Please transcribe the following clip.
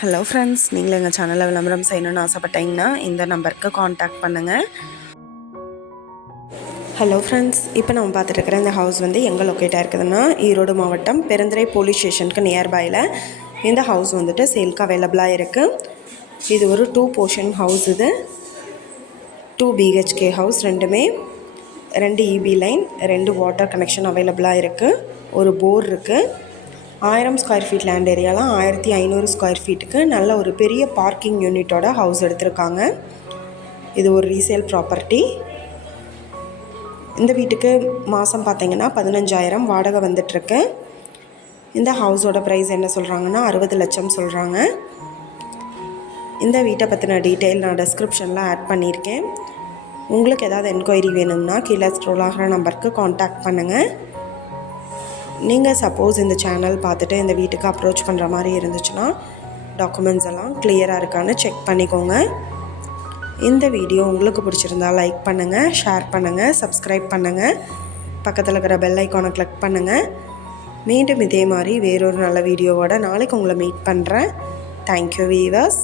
Hello friends, நீங்கள் எங்கள் சேனலில் விளம்பரம் செய்யணும்னு ஆசைப்பட்டீங்கன்னா இந்த நம்பருக்கு காண்டாக்ட் பண்ணுங்கள். ஹலோ ஃப்ரெண்ட்ஸ், இப்போ நம்ம பார்த்துட்டு இருக்கிற இந்த ஹவுஸ் வந்து எங்கே லொக்கேட்டாக இருக்குதுன்னா ஈரோடு மாவட்டம் பெருந்துறை போலீஸ் ஸ்டேஷனுக்கு நியர்பையில் இந்த ஹவுஸ் வந்துட்டு சேல்க்கு அவைலபிளாக இருக்குது. இது ஒரு 2 போர்ஷன் ஹவுஸ். இது 2 BHK ஹவுஸ். ரெண்டுமே 2 EB லைன், 2 வாட்டர் கனெக்ஷன் அவைலபிளாக இருக்குது. ஒரு போர் இருக்குது. 1000 ஸ்கொயர் ஃபீட் லேண்ட் ஏரியாலாம் 1500 ஸ்கொயர் ஃபீட்டுக்கு நல்ல ஒரு பெரிய பார்க்கிங் யூனிட்டோட ஹவுஸ் எடுத்திருக்காங்க. இது ஒரு ரீசேல் ப்ராப்பர்ட்டி. இந்த வீட்டுக்கு மாதம் பார்த்திங்கன்னா 15,000 வாடகை வந்துட்டுருக்கு. இந்த ஹவுஸோட ப்ரைஸ் என்ன சொல்கிறாங்கன்னா 60 லட்சம் சொல்கிறாங்க. இந்த வீட்டை பற்றின டீட்டெயில் நான் டிஸ்கிரிப்ஷனில் ஆட் பண்ணியிருக்கேன். உங்களுக்கு ஏதாவது என்கொயரி வேணும்னா கீழே ஸ்க்ரோல் ஆகிற நம்பருக்கு காண்டாக்ட் பண்ணுங்கள். நீங்கள் சப்போஸ் இந்த சேனல் பார்த்துட்டு இந்த வீட்டுக்கு அப்ரோச் பண்ணுற மாதிரி இருந்துச்சுன்னா டாக்குமெண்ட்ஸ் எல்லாம் கிளியராக இருக்கான்னு செக் பண்ணிக்கோங்க. இந்த வீடியோ உங்களுக்கு பிடிச்சிருந்தா லைக் பண்ணுங்கள், ஷேர் பண்ணுங்கள், சப்ஸ்கிரைப் பண்ணுங்கள், பக்கத்தில் இருக்கிற பெல் ஐக்கானை கிளிக் பண்ணுங்கள். மீண்டும் இதே மாதிரி வேறொரு நல்ல வீடியோவோட நாளைக்கு உங்களை மீட் பண்ணுறேன். Thank you viewers.